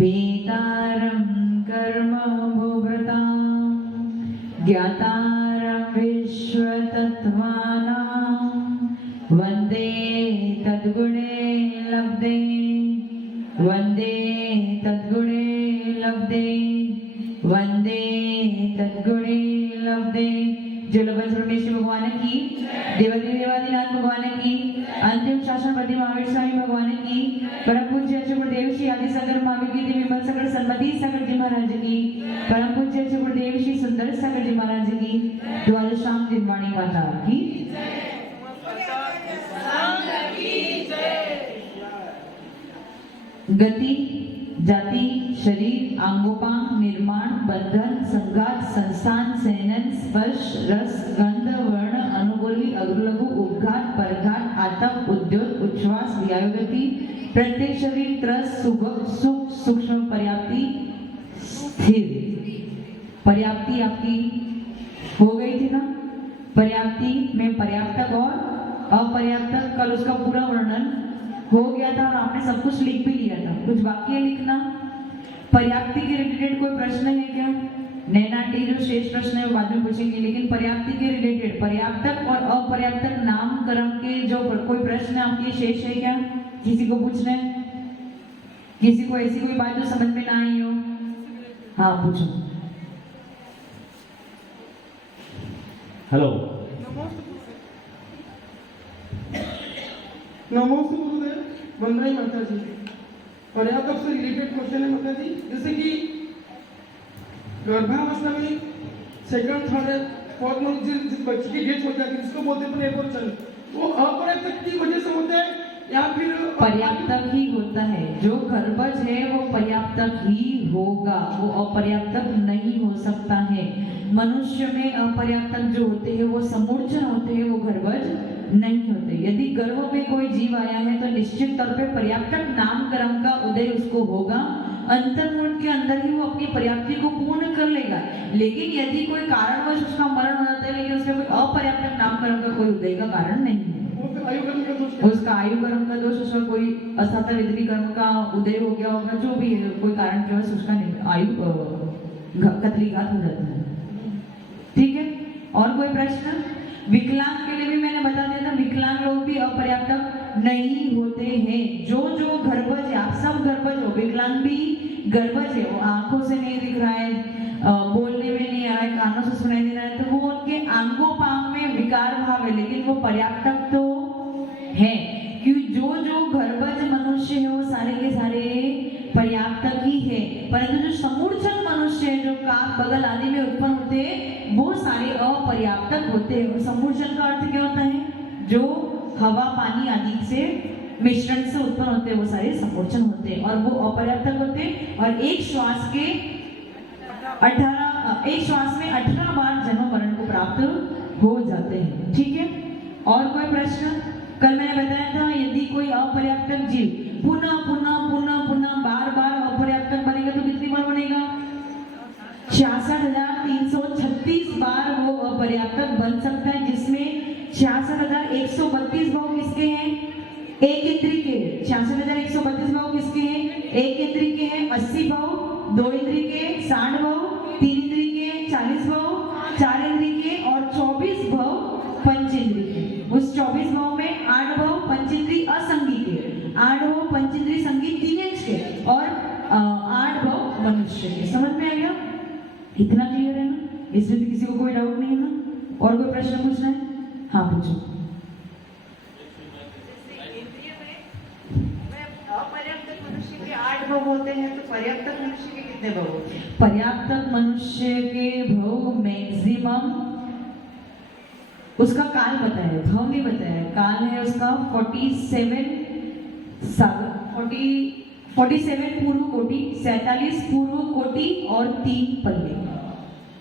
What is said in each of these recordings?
वेदारं कर्म भूभृतां ज्ञातारं विश्वतत्त्वानां वन्दे तद्गुणे लब्धे वन्दे तद्गुणे लब्धे वन्दे तद्गुणे लब्धे। जो परमेश्वर भगवान की, देवादी देवादिनाथ भगवान की, अंतिम शासनपति महावीर स्वामी भगवान की, परम पूज्य श्री गुरुदेव श्री आदि सागर महावीर की विमल सागर सन्मति सागर जी महाराज की, परम पूज्य श्री गुरुदेव श्री सुंदर सागर जी महाराज की, द्वादश शाम दिनवाणी माता की गति, जाति, शरीर, आंगोपांग, निर्माण, बंधन, संघात, संस्थान, सेनन, स्पर्श, रस, गंध, वर्ण, अनुगोली, अग्रलघु, उपघात, परघात, आतप, उद्योग, उच्छ्वास, व्यायोगति, प्रत्येक शरीर, त्रस, सुख, सूक्ष्म, पर्याप्ति, स्थिर। पर्याप्ति आपकी हो गई थी ना? पर्याप्ति में पर्याप्तक और अपर्याप्तक, कल उसका पूरा वर्णन हो गया था और आपने सब कुछ लिख भी लिया था। कुछ बाकी है लिखना? पर्याप्ति के रिलेटेड कोई प्रश्न है क्या? नैनाटी जो शेष प्रश्न है वो बाद में पूछेंगे, लेकिन पर्याप्ति के रिलेटेड पर्याप्तक और अपर्याप्तक नामकरण के जो कोई प्रश्न आपके शेष है क्या? किसी को पूछना है? किसी को ऐसी कोई बात जो समझ में ना आई हो? हाँ पूछो। हेलो। नमस्ते गुरुदेव, वंदनाई माता जी। पर्याप्तक से रिलेटेड क्वेश्चन है माता जी, जैसे कि गर्भावस्था में सेकंड थर्ड फोर्थ में जिस बच्चे की डेथ हो जाती है जिसको बोलते हैं एबॉर्शन, वो अपर्याप्तक की वजह से होता है या फिर पर्याप्तक ही होता है? जो गर्भज है वो पर्याप्तक ही होगा, वो अपर्याप्तक नहीं हो सकता है। मनुष्य में अपर्याप्तक जो होते हैं वो समूर्छन होते हैं, वो गर्भज नहीं होते। यदि गर्भ में कोई जीव आया है तो निश्चित तौर पे पर्याप्तक नामकरण का उदय उसको होगा, अंतर्मुख के अंदर ही वो अपनी पर्याप्ति को पूर्ण कर लेगा। लेकिन यदि कोई कारणवश उसका मरण हो जाता है लेकिन उसमें कोई अपर्याप्तक नामकरण का कोई उदय का कारण नहीं है, उसका आयु कर्म का दोष, उसका कोई अस्थाता विधि कर्म का उदय हो गया होगा, जो भी है कोई कारण की वजह से उसका आयु कतलीघात हो जाता है। ठीक है, और कोई प्रश्न? विकलांग के लिए भी मैंने बता दिया था, विकलांग लोग भी अपर्याप्तक नहीं होते हैं। जो गर्भज है, आप सब गर्भज हो, विकलांग भी गर्भज है। वो आंखों से नहीं दिख रहा है, बोलने में नहीं आ रहा है, कानों से सुनाई दे रहा है, तो वो उनके आंगों पांग में विकार भाव है, लेकिन वो पर्याप्तक तो है। क्योंकि जो गर्भज मनुष्य है वो सारे के सारे पर्याप्तक ही है, परंतु जो समूर्छन मनुष्य है, जो कान बगल आदि में उत्पन्न होते हैं, वो सारे अपर्याप्तक होते हैं। समूर्छन का अर्थ क्या होता है? जो हवा पानी आदि से मिश्रण से उत्पन्न होते हैं वो सारे समूर्छन होते हैं और वो अपर्याप्तक होते हैं। और एक श्वास में 18 बार जन्म मरण को प्राप्त हो जाते हैं। ठीक है, और कोई प्रश्न? कल मैंने बताया था यदि कोई अपर्याप्तक जीव पुनः बार बार अपर्याप्तक बनेगा तो कितनी बार बनेगा? 66,336 बार वो अपर्याप्तक बन सकता है, जिसमें 66,132 भाव किसके हैं? एक इंद्री के। 66,132 भाव किसके हैं? एक इंद्री के हैं। 80 भाव 2 इंद्री के, 60 भाव 3 इंद्री के, 40 भाव 4 इंद्री के और 24 भाव पंचेंद्री के। उस 24 भाव में 8 भाव पंचेंद्री असंगी के, 8 भाव पंचेंद्री संगी तीनेज के और 8 भाव मनुष्य के। समझ में आ गया? इतना क्लियर है ना? इसमें तो किसी को कोई डाउट नहीं है ना? और कोई प्रश्न पूछना है? हाँ पूछो। अपर्याप्तक मनुष्य के 8 भाव होते हैं, तो पर्याप्तक मनुष्य के कितने भाव होते हैं? पर्याप्तक मनुष्य के भाव मैक्सिमम, उसका काल बताया, भाव नहीं बताया, काल है उसका 47 पूर्व कोटि, 47 पूर्व कोटि और 3 पल्ले।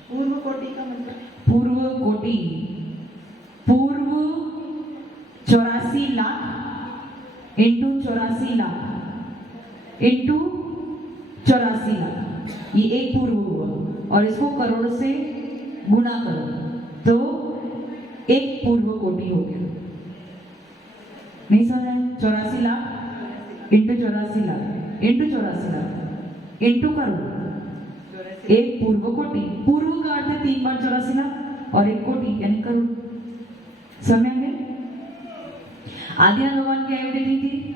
पूर्व कोटि का मतलब? पूर्व कोटि, पूर्व 84 लाख इंटू 84 लाख इंटू 84 लाख, ये एक पूर्व हुआ और इसको करोड़ से गुणा करो तो एक पूर्व कोटि हो गया। नहीं समझ आया? 84 lakh into 84 lakh into 84 lakh into करो, एक पूर्व कोटि, पूर्व का अर्थ है 3 बार 84 लाख और 1 कोटि यानी करोड़। समझ में आ गया? आदिनाथ भगवान की आयु कितनी थी?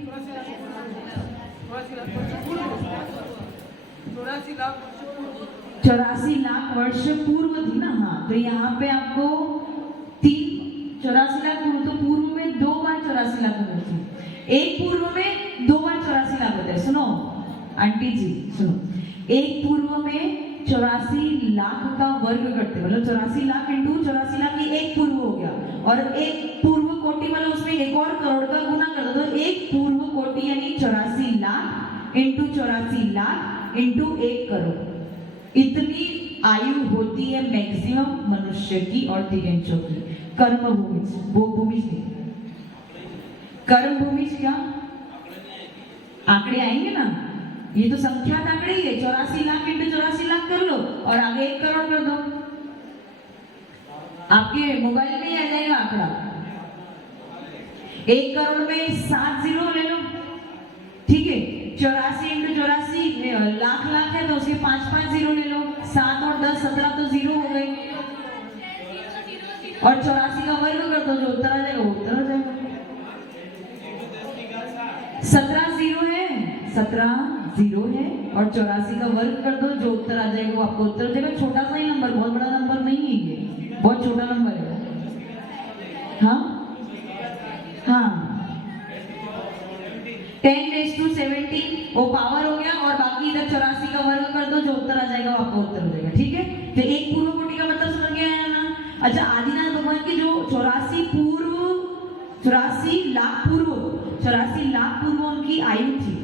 84 लाख वर्ष पूर्व थी ना। हाँ, तो यहाँ पे आपको 84 लाख पूर्व, तो पूर्व में 2 बार 84 लाख होते थे, एक पूर्व में 2 बार 84 लाख होते हैं। सुनो आंटी जी सुनो, एक पूर्व में 84 लाख का वर्ग करते, मतलब 84 लाख इंटू 84 लाख, ये एक पूर्व हो गया, और एक पूर्व कोटि मतलब उसमें एक और करोड़ का गुना कर दो, तो एक पूर्व कोटि यानी 84 लाख इंटू 84 लाख इंटू 1 करोड़, इतनी आयु होती है मैक्सिमम मनुष्य की और तिर्यंचों की। कर्म भूमि, वो भूमि नहीं, कर्म भूमि क्या आंकड़े आएंगे ना, ये तो संख्यात आंकड़े ही है। 84 लाख इंटू 84 लाख कर लो और आगे 1 करोड़ कर दो, आपके मोबाइल में ही आ जाएगा आंकड़ा। 1 करोड़ में 7 जीरो ले लो, ठीक है। 84 इंटू 84 लाख लाख है तो उसके 5 जीरो ले लो, 7 और 10 17 तो जीरो हो गए, और 84 का वर्ग कर दो, जो उत्तर आ जाएगा वो उत्तर आ जाएगा। 17 जीरो है, 17 जीरो है, और 84 का वर्ग कर दो, जो उत्तर आ जाएगा वो आपको उत्तर देगा। छोटा सा ही नंबर, बहुत बड़ा नंबर नहीं है ये, बहुत छोटा नंबर है। हाँ हाँ, 10⁻17 वो पावर हो गया, और बाकी इधर 84 का वर्ग कर दो, जो उत्तर आ जाएगा वो आपका उत्तर हो जाएगा। ठीक है, तो एक पूर्व कोटि का मतलब समझ गया है ना। अच्छा, आदिनाथ भगवान की जो 84 लाख पूर्व उनकी आयु थी,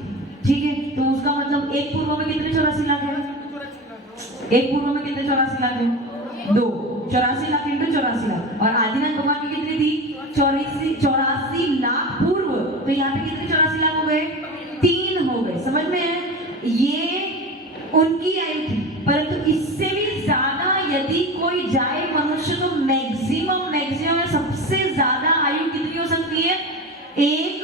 ठीक है, तो उसका मतलब एक पूर्व में कितने 84 लाख है? एक पूर्व में कितने 84 लाख है? 2, 84 लाख इंटू 84 लाख, और आदिनाथ भगवान की कितनी थी? 84 लाख पूर्व, तो यहाँ पे कितने 84 लाख हो गए? 3 हो गए। समझ में है? ये उनकी आयु थी, परंतु इससे भी ज्यादा यदि कोई जाए मनुष्य तो मैक्सिमम सबसे ज्यादा आयु कितनी हो सकती है? एक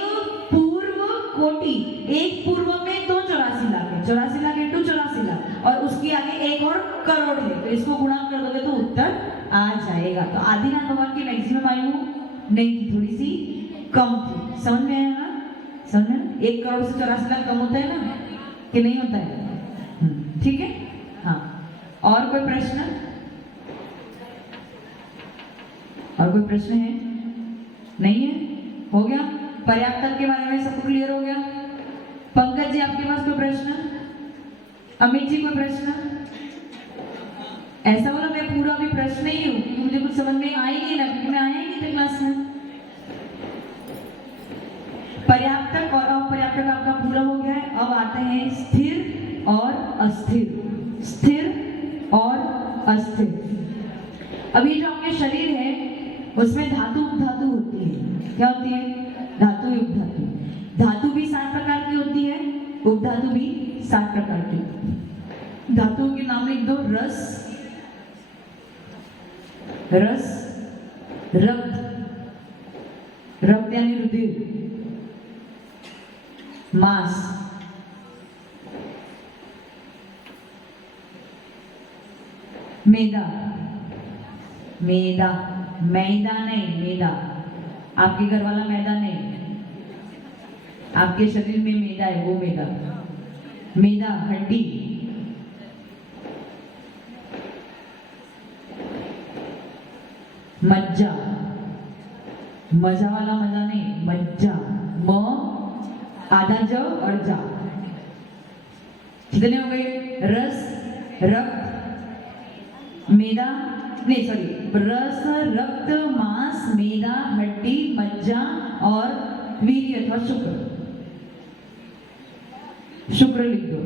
पूर्व कोटि, एक पूर्व में तो 84 लाख है, 84 लाख इंटू 84 लाख, और उसके आगे 1 और करोड़ है, तो इसको गुणा कर दोगे तो उत्तर आ जाएगा। तो आदिनाथ भगवान की मैक्सिमम आयु नहीं थी, थोड़ी सी कम थी। समझ में आया ना? समझ में? 1 करोड़ से 84 लाख कम होता है ना, कि नहीं होता है? ठीक है। हाँ, और कोई प्रश्न? और कोई प्रश्न है? नहीं है? हो गया? पर्याप्तक के बारे में सब क्लियर हो गया? पंकज जी आपके पास कोई प्रश्न? अमित जी कोई प्रश्न? ऐसा बोला मैं पूरा भी प्रश्न ही हूँ, मुझे कुछ समझ में आएगी ना, क्योंकि मैं आया ही नहीं था क्लास में। पर्याप्तक और अपर्याप्तक आपका पूरा हो गया है। अब आते हैं स्थिर और अस्थिर। स्थिर और अस्थिर। अब ये जो आपके शरीर है उसमें धातु उपधातु होती है। क्या होती है? धातु उपधातु। धातु भी 7 प्रकार की होती है, उपधातु भी 7 प्रकार की। धातुओं के नाम लिख दो। रस, रक्त, रक्त यानी रुधिर, मांस, मैदा, मैदा नहीं, मैदा आपके घर वाला मैदा नहीं, आपके शरीर में मैदा है, वो मैदा। मैदा हड्डी, मज्जा, मजा वाला मजा नहीं, मज्जा, म आधा ज और जा। कितने हो गए? रस, रक्त, मैदा नहीं सॉरी, रस, रक्त, मांस, मैदा, हड्डी, मज्जा और वीर्य अथवा शुक्र। शुक्र लिख दो।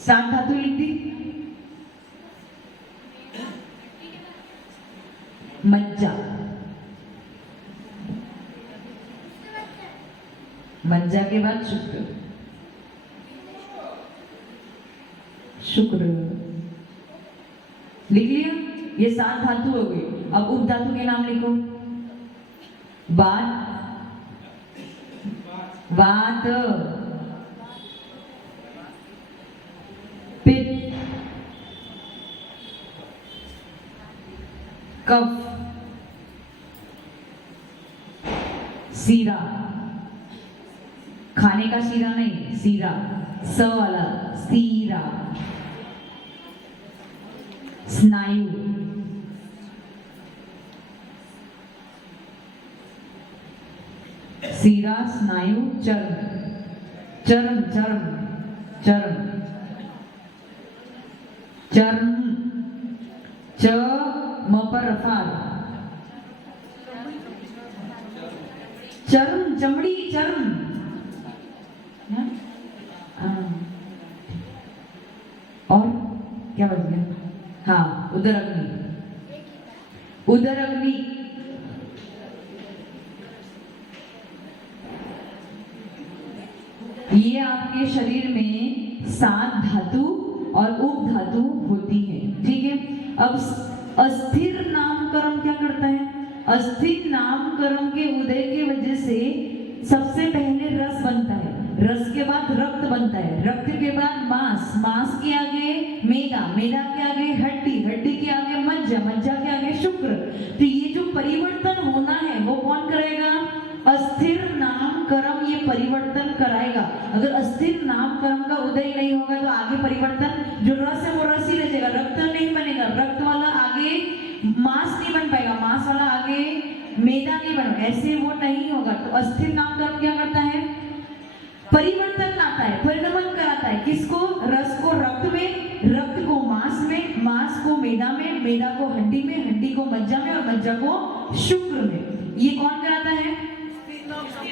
7 धातु लिख दी। मज्जा, मज्जा के बाद शुक्र, शुक्र लिख लिया। ये 7 धातु हो गई। अब उपधातु के नाम लिखो। वात, वात, कफ, सीरा, खाने का शीरा नहीं, सीरा, स वाला, सीरा, स्नायु, सीरा, स्नायु, चर्म, चर्म, चर्म, चर्म, चर्म, च म पर रफाल, चर्म, चमड़ी, चर्म, और क्या बच गया? हाँ, उदर अग्नि, उदर अग्नि, ये आपके शरीर में 7 धातु और उप धातु होती है, ठीक है। अब अस्थिर नामकरण क्या करता है? अस्थिर नामकरण के उदय की वजह से सबसे पहले रस बनता है, रस के बाद रक्त बनता है, रक्त के बाद मांस, मांस के आगे मेदा, मेदा के आगे हड्डी, हड्डी के आगे मज्जा, मज्जा के आगे शुक्र। तो ये जो परिवर्तन होना है वो कौन कराएगा? अस्थिर नामकरण ये परिवर्तन कराएगा। अगर अस्थिर नामकरण का उदय नहीं होगा तो आगे परिवर्तन, जो रस है वो रस ही रह जाएगा, रक्त नहीं बनेगा, रक्त वाला आगे मांस नहीं बन पाएगा, मांस वाला आगे मेदा नहीं बनेगा, ऐसे वो नहीं होगा। तो अस्थिर नामकरण क्या करता है? परिवर्तन लाता है, परिणमन कराता है। किसको? रस को रक्त में, रक्त को मांस में, मांस को मेदा में, मेदा को हड्डी में, हड्डी को मज्जा में और मज्जा को शुक्र में। ये कौन कराता है?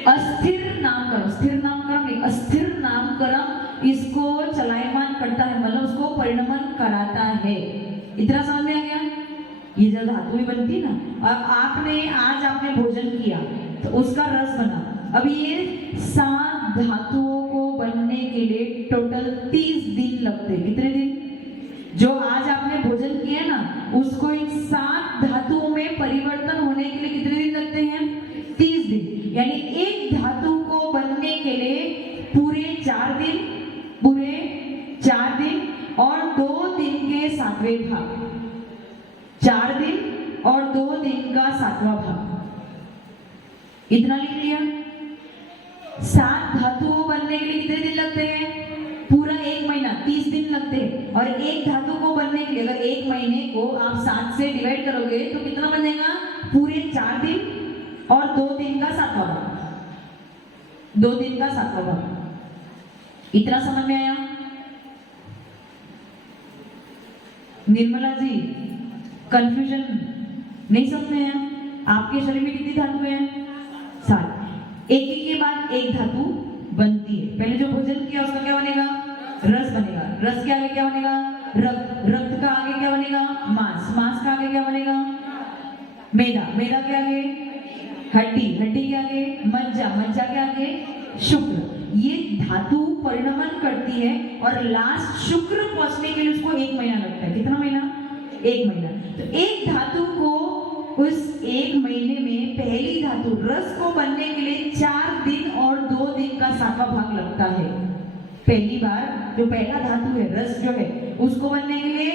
अस्थिर नामकरण, स्थिर नामकरण नहीं, अस्थिर नामकरण इसको चलायमान करता है, मतलब उसको परिणमन कराता है। इतना समझ में आ गया? ये जब धातु में बनती है ना, अब आपने आज आपने भोजन किया तो उसका रस बना। अब ये 7 धातुओं को बनने के लिए टोटल 30 दिन लगते हैं। कितने दिन? जो आज आपने भोजन किया ना उसको इन 7 धातुओं में परिवर्तन होने के लिए कितने दिन लगते हैं? 30 दिन। यानी एक धातु को बनने के लिए पूरे 4 दिन, पूरे 4 दिन और 2 दिन के 7वें भाग, 4 दिन और 2 दिन का 7वां भाग, इतना लिख लिया। 7 धातुओं बनने के लिए कितने दिन लगते हैं? पूरा 1 महीना, 30 दिन लगते हैं। और एक धातु को बनने के लिए अगर 1 महीने को आप 7 से डिवाइड करोगे तो कितना बनेगा? पूरे 4 दिन और 2 दिन का 7वां भाग, 2 दिन का 7वां भाग। इतना समझ में आया? निर्मला जी, कंफ्यूजन नहीं समझ में आया? आपके शरीर में कितनी धातु है? 7। एक ही के बाद एक धातु बनती है। पहले जो भोजन किया उसका क्या बनेगा? रस बनेगा। रस के आगे क्या बनेगा? रक्त। रक्त का आगे क्या बनेगा? मांस। मांस का आगे क्या बनेगा? मेदा। मेदा के आगे हड्डी। हड्डी के आगे मज्जा। मज्जा के आगे शुक्र। ये धातु परिणमन करती है और लास्ट शुक्र पहुंचने के लिए उसको 1 महीना लगता है। कितना महीना? 1 महीना। तो एक धातु को उस 1 महीने में पहली धातु रस को बनने के लिए 4 दिन और 2 दिन का 7वां भाग लगता है। पहली बार जो पहला धातु है रस जो है उसको बनने के लिए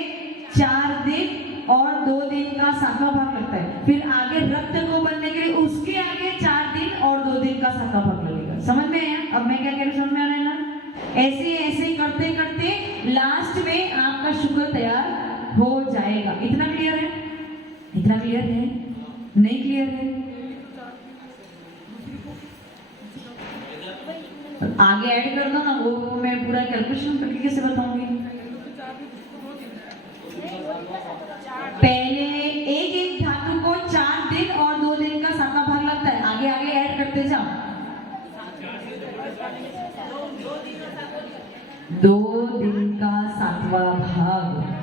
4 दिन और 2 दिन का 7वां भाग लगता है। फिर आगे रक्त को बनने के लिए उसके आगे 4 दिन और 2 दिन का 7वां भाग लगेगा। समझ में आया? अब मैं क्या कह रही हूँ, समझ में आ रहा है ना? ऐसे ऐसे करते करते लास्ट में आपका शुक्र तैयार हो जाएगा। इतना क्लियर है? इतना क्लियर है? नहीं क्लियर है? आगे ऐड कर दो ना, वो मैं पूरा कैलकुलेशन करके कैसे बताऊंगी? पहले एक एक धातु को 4 दिन और 2 दिन का 7वां भाग लगता है। आगे आगे ऐड करते जाओ। 2 दिन का 7वां भाग।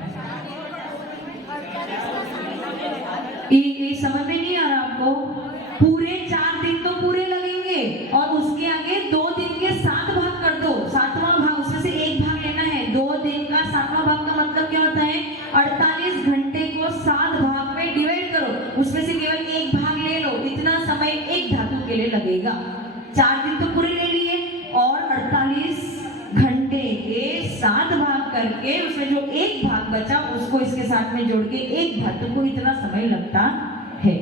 ये समझ में नहीं आ रहा आपको? पूरे 4 दिन तो पूरे लगेंगे और उसके आगे 2 दिन के 7 भाग कर दो। 7वां भाग उसमें से 1 भाग लेना है। 2 दिन का 7वां भाग का मतलब क्या होता है? 48 घंटे को 7 भाग में डिवाइड करो, उसमें से केवल 1 भाग ले लो। इतना समय एक धातु के लिए लगेगा। 4 दिन तो पूरे ले लिए और 48 घंटे के 7 भाग करके उसमें जो एक भाग बचा उसको इसके साथ में जोड़ के एक धातु को इतना समय लगता है।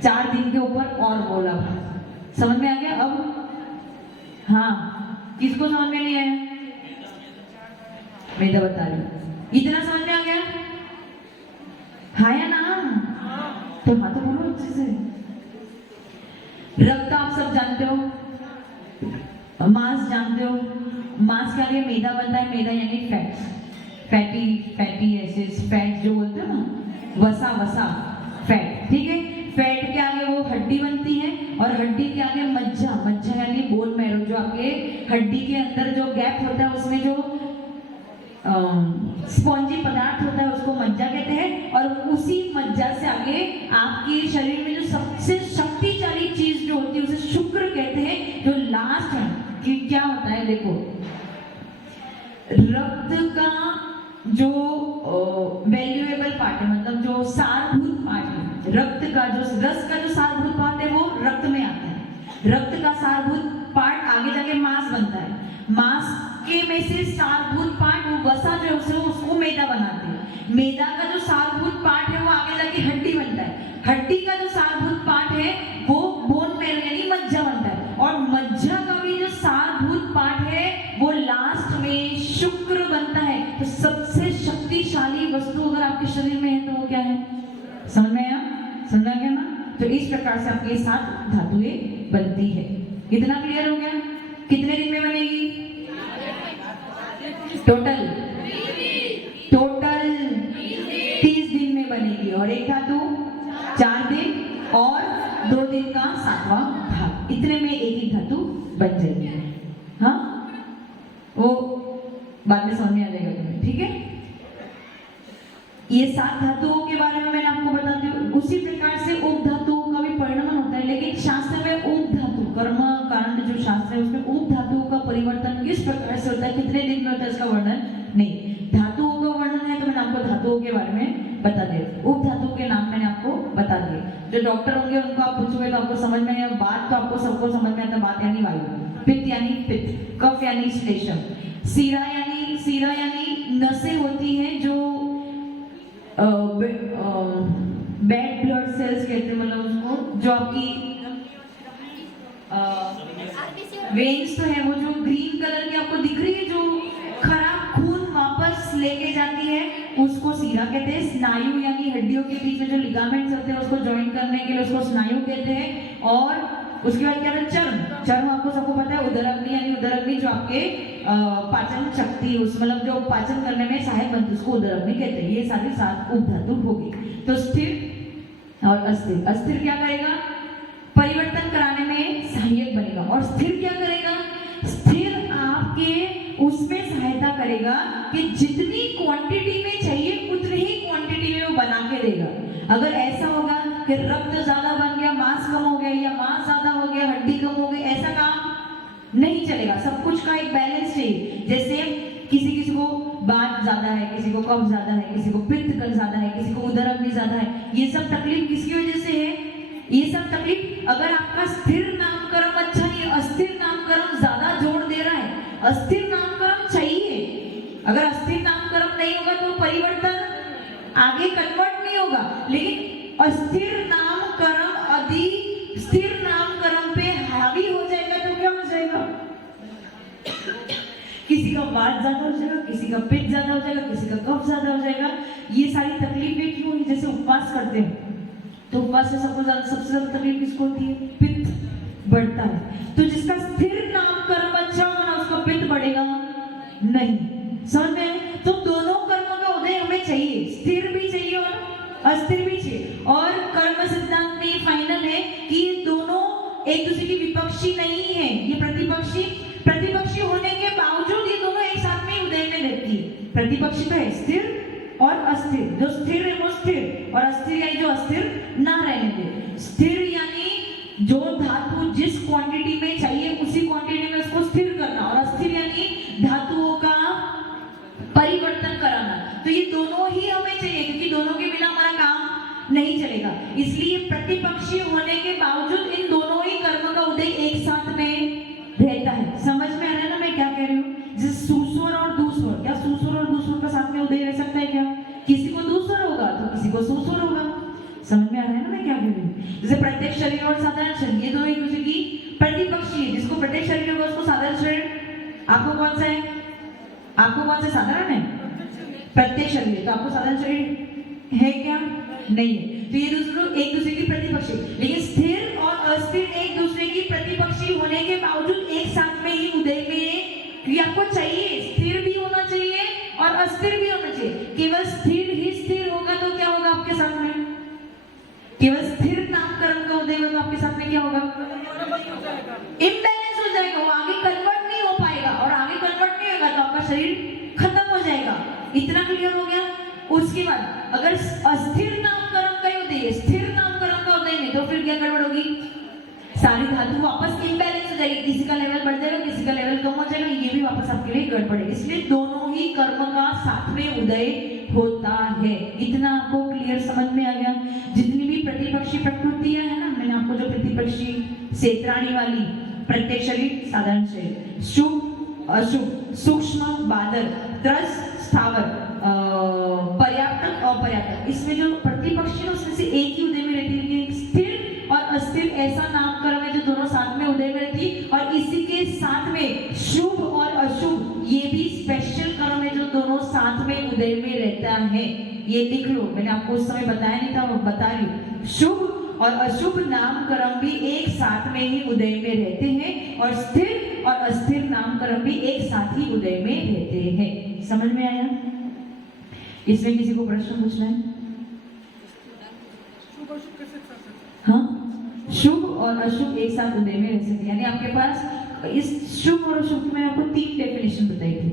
4 दिन के ऊपर और बोला। समझ में आ गया? अब हाँ, किसको समझ में नहीं आया? मैं तो बता रही हूँ। इतना समझ में आ गया? हाँ या ना? तो हाँ तो बोलो अच्छे से। रक्त आप सब जानते हो, मांस जानते हो। मांस के आगे मैदा बनता है। मैदा यानी फैट्स, फैटी एसिड्स, फैट जो बोलते हो ना, वसा फैट, ठीक है। फैट के आगे वो हड्डी बनती है और हड्डी के आगे मज्जा यानी बोन मैरो, जो आपके हड्डी के अंदर जो गैप होता है उसमें जो स्पॉन्जी पदार्थ होता है उसको मज्जा कहते हैं। और उसी मज्जा से आगे आपके शरीर में जो सबसे शक्तिशाली चीज जो होती है उसे शुक्र कहते हैं। जो लास्ट है कि क्या होता है, देखो रक्त का जो वैल्यूएबल पार्ट है, मतलब जो सारभूत पार्ट है, रक्त का जो रस का जो सारभूत पार्ट है वो रक्त में आता है। रक्त का सारभूत पार्ट आगे जाके मांस बनता है। मांस के में से सारभूत पार्ट वो वसा जो है उसको मैदा बनाते हैं। मैदा का जो सारभूत पार्ट है वो आगे जाके हड्डी बनता है। हड्डी का जो सारभूत पार्ट है वो बोन मैरो यानी मज्जा बनता है। और मज्जा का भी जो सारभूत पार्ट है वो लास्ट में शुक्र बनता है। तो सबसे शक्तिशाली वस्तु अगर आपके शरीर में है तो वो क्या है? समझ में आया? समझा गया ना? तो इस प्रकार से आपके 7 धातुएं बनती है। इतना क्लियर हो गया? कितने दिन में बनेगी? टोटल 30 दिन में बनेगी। और एक धातु 4 दिन और 2 दिन का 7वां भाग, इतने में एक धातु बन जाएगी। हाँ, वो बाद में समझ में आ जाएगा तुम्हें, ठीक है। ये 7 धातुओं के बारे में मैंने आपको बता दी। उसी प्रकार से उप धातुओं का भी परिणाम होता है, लेकिन शास्त्र में उप धातु कर्म कांड जो शास्त्र है उसमें उप धातुओं का परिवर्तन किस प्रकार से होता है, कितने दिन में होता है, इसका वर्णन नहीं। धातुओं का वर्णन है तो मैंने आपको धातुओं के बारे में बता दिया। उप धातुओं के नाम मैंने आपको बता दिए। जो डॉक्टर होंगे उनको आप पूछोगे तो आपको समझ में आएगा। बात तो आपको सबको समझ में आता है। बात यानी वायु, पित्त यानी पित्त, कफ यानी श्लेष्म, सीरा यानी नसें होती हैं जो बेड ब्लड सेल्स कहते हैं, मतलब उसको जो आपकी वेन्स तो है वो जो ग्रीन कलर की आपको दिख रही है, जो खराब खून वापस लेके जाती है उसको सीरा कहते हैं। स्नायु यानी हड्डियों के बीच में जो लिगामेंट्स होते हैं उसको ज्वाइन करने के लिए उसको स्नायु कहते हैं। और उसके बाद क्या है? चर्म आपको सबको पता है। उदराग्नि यानी उदराग्नि जो आपके पाचन शक्ति उस मतलब जो पाचन करने में सहायक बनती है उसको उदराग्नि कहते हैं। ये सारी 7 उप धातु होगी। तो स्थिर और अस्थिर। अस्थिर क्या करेगा? परिवर्तन कराने में सहायक बनेगा। और स्थिर क्या करेगा? स्थिर आपके उसमें सहायता करेगा कि जितनी क्वांटिटी में चाहिए उतनी ही क्वांटिटी में वो बना के देगा। अगर ऐसा होगा कि रक्त ज्यादा बन गया, मांस कम हो गया, या मांस ज्यादा हो गया, हड्डी कम हो गई, ऐसा काम नहीं चलेगा। सब कुछ का एक बैलेंस चाहिए। जैसे किसी को बात ज्यादा है, किसी को कफ ज्यादा है, किसी को पित्त ज्यादा है, किसी को उदराग्नि ज्यादा है। ये सब तकलीफ किसकी वजह से है? ये सब तकलीफ अगर आपका स्थिर नामकरण अच्छा नहीं है, अस्थिर नामकरण ज्यादा जोर दे रहा है। अस्थिर नामकरण चाहिए। अगर अस्थिर नामकरण नहीं होगा तो परिवर्तन आगे कन्वर्ट नहीं होगा। लेकिन अस्थिर नामकरण अधिक स्थिर नामकरण पे हावी हो जाएगा तो क्या हो जाएगा? किसी का वात ज्यादा हो जाएगा, किसी का पित्त ज्यादा हो जाएगा, किसी का कफ ज्यादा हो जाएगा। ये सारी तकलीफें क्यों होंगी? जैसे उपवास करते हैं तो उपवास से सबसे ज्यादा तकलीफ किसको होती है? पित्त बढ़ता है। तो जिसका स्थिर नामकरण अच्छा होगा ना उसका पित्त बढ़ेगा नहीं। समझ में? तो दोनों कर्म का उदय हमें चाहिए, स्थिर भी चाहिए और अस्थिर भी चाहिए। और कर्म सिद्धांत में फाइनल है कि ये दोनों एक दूसरे की विपक्षी नहीं है, ये प्रतिपक्षी होने के बावजूद ये दोनों एक साथ में उदय में रहती है। प्रतिपक्षी तो है स्थिर और अस्थिर। जो स्थिर है वो स्थिर, और अस्थिर यानी जो अस्थिर ना रहने दे। स्थिर यानी जो धातु जिस क्वांटिटी में चाहिए उसी क्वांटिटी में उसको स्थिर करना, और अस्थिर यानी धातुओं का परिवर्तन कराना। तो ये दोनों ही हमें चाहिए, क्योंकि दोनों के बिना हमारा काम नहीं चलेगा। इसलिए प्रतिपक्षी होने के बावजूद इन दोनों ही कर्म का उदय एक साथ में रहता है। समझ में आ रहा है ना मैं क्या कह रही हूँ? जिस सुसुर और दूसुर, क्या सुसुर और दूसुर होगा उसको साधारण शरीर, आपको कौन सा है, आपको कौन सा साधारण है, प्रत्येक शरीर, तो आपको साधारण शरीर है क्या, नहीं है। तो ये दूसरों एक दूसरे की प्रतिपक्षी, लेकिन स्थिर और अस्थिर एक दूसरे की प्रतिपक्षी होने के बावजूद एक साथ में ही उदय में, क्योंकि आपको चाहिए स्थिर भी होना चाहिए और अस्थिर भी होना चाहिए। केवल स्थिर ही स्थिर होगा तो क्या होगा आपके साथ में, केवल स्थिर नामकरण का उदय होगा तो आपके साथ में क्या होगा, इम्बैलेंस हो जाएगा, वो आगे कन्वर्ट नहीं हो पाएगा, और आगे कन्वर्ट नहीं होगा तो आपका शरीर खत्म हो जाएगा। इतना क्लियर हो गया। उसके बाद अगर अस्थिर नामकरण का उदय, स्थिर नामकरण का उदय नहीं, तो फिर क्या गड़बड़ होगी, सारी धातु वापस इम्बैलेंस हो जाएगी, किसी का लेवल बढ़ जाएगा, किसी का लेवल कम हो जाएगा, ये भी वापस आपके लिए गड़बड़ है। इसलिए दोनों ही कर्म का साथ में उदय होता है। इतना आपको क्लियर समझ में आ गया। जितनी भी प्रतिपक्षी प्रकृतियां है ना, मैंने आपको जो प्रतिपक्षी क्षेत्राणी वाली, प्रत्येक शरीर, साधारण शरीर, शुभ अशुभ, सूक्ष्म बादल, त्रस स्थावर, पर्याप्तक अपर्याप्तक, इसमें जो प्रतिपक्षी है उसमें से एक ही उदय में रहती है, लेकिन स्थिर और अस्थिर ऐसा नामकरण है जो दोनों साथ में उदय में रहती है। और इसी के साथ में शुभ और अशुभ, ये भी स्पेशल कर्म है जो दोनों साथ में उदय में रहता है। ये लिख लो, मैंने आपको उस समय बताया नहीं था, वो बता रही हूँ। शुभ और अशुभ नामकरण भी एक साथ में ही उदय में रहते हैं, और स्थिर और अस्थिर नामकरण भी एक साथ ही उदय में रहते हैं। समझ में आया? इसमें किसी को प्रश्न पूछना है? हाँ, शुभ और अशुभ एक साथ उदय में रह सकते हैं। यानी आपके पास इस शुभ और अशुभ की मैंने आपको 3 डेफिनेशन बताई थी।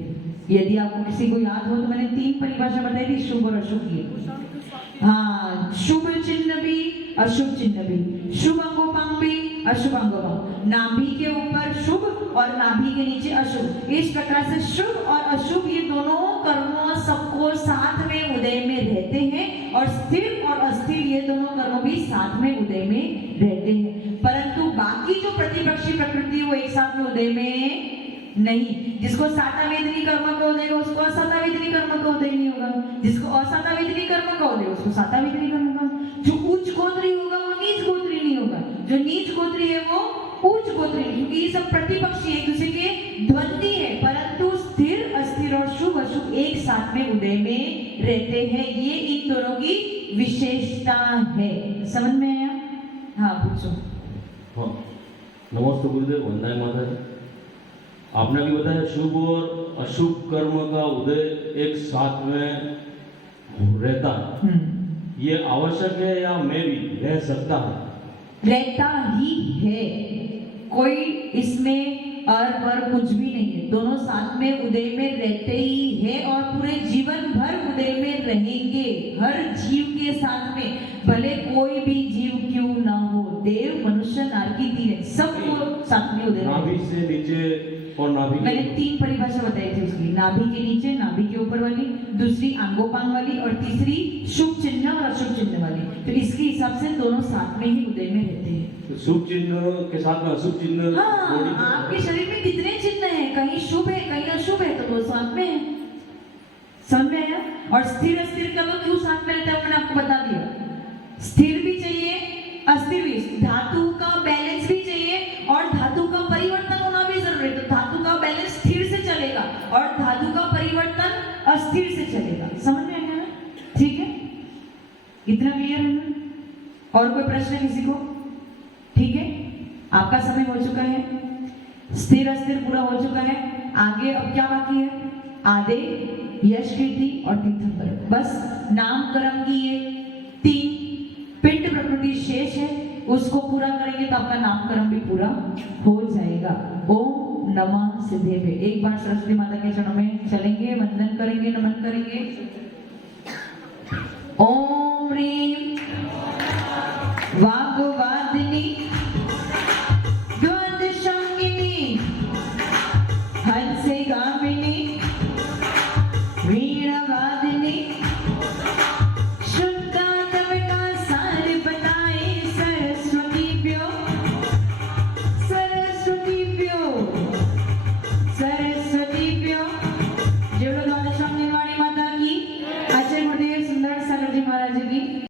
यदि आपको किसी को याद हो तो मैंने 3 परिभाषा बताई थी शुभ और अशुभ की। हाँ, शुभ चिन्ह भी अशुभ चिन्ह भी, शुभ अंगोपांग भी अशुभ अंगोपांग, नाभि के ऊपर शुभ और नाभि के नीचे अशुभ। इस प्रकार से शुभ और अशुभ ये दोनों कर्मों सबको साथ में उदय में रहते हैं, और स्थिर और अस्थिर ये दोनों कर्म भी साथ में उदय में रहते हैं। परंतु बाकी जो प्रतिपक्षी प्रकृति वो एक साथ में उदय में नहीं। जिसको सातावेदनी कर्म का उदय होगा उसको असातावेदनी कर्म का उदय नहीं होगा, जिसको असातावेदनी कर्म का उदय उसको सातावेदनी कर्म का। जो उच्च गोत्री होगा वो नीच गोत्री नहीं होगा, जो नीच गोत्री है वो उच्च गोत्री, क्योंकि ये सब प्रतिपक्षी एक दूसरे के द्वंद्वी है। परंतु स्थिर अस्थिर और शुभ अशुभ एक साथ में उदय में रहते हैं, ये इन दोनों की विशेषता है। समझ में आया? हाँ पूछो। हाँ, नमस्ते गुरुदेव, वंदना माता जी। आपने भी बताया शुभ और अशुभ कर्म का उदय एक साथ में रहता है, ये आवश्यक है या मैं भी रह सकता हूँ? रहता ही है, कोई इसमें और पर कुछ भी नहीं है। दोनों साथ में उदय में रहते ही है और पूरे जीवन भर उदय में रहेंगे, हर जीव के साथ में, भले कोई भी जीव क्यों ना हो, देव मनुष्य नारकी तीन सबको साथ में उदय। नाभि से नीचे और नाभि, मैंने 3 परिभाषा बताई थी उसकी, नाभि के नीचे, नाभि के ऊपर वाली, दूसरी आंगोपांग वाली, और तीसरी शुभ चिन्ह और अशुभ चिन्ह वाली। तो इसके हिसाब से दोनों साथ में ही उदय में रहते हैं। तो शुभ चिन्ह के साथ में अशुभ चिन्ह, हाँ, आपके शरीर में कितने चिन्ह हैं, कहीं शुभ है कहीं अशुभ है, तो वो साथ में है। समझ में आया? और स्थिर अस्थिर का तो क्यों साथ में रहता है मैंने आपको बता दिया। स्थिर भी चाहिए, अस्थिर भी, धातु का बैलेंस भी चाहिए, और धातु का परिवर्तन होना भी जरूरी है। तो धातु का बैलेंस स्थिर से चलेगा और धातु का परिवर्तन अस्थिर से चलेगा। समझ में आया ना? ठीक है, इतना क्लियर है ना? और कोई प्रश्न है किसी को? ठीक है, आपका समय हो चुका है, स्थिर अस्थिर पूरा हो चुका है। आगे अब क्या बाकी है? आदे, यश कीर्ति और तीर्थंकर। बस नामकरण की ये 3 पिंड प्रकृति शेष है, उसको पूरा करेंगे तो आपका नामकरण भी पूरा हो जाएगा। ओम नमः सिद्धेभ्य। एक बार सरस्वती माता के चरणों में चलेंगे, वंदन करेंगे, नमन करेंगे। ओम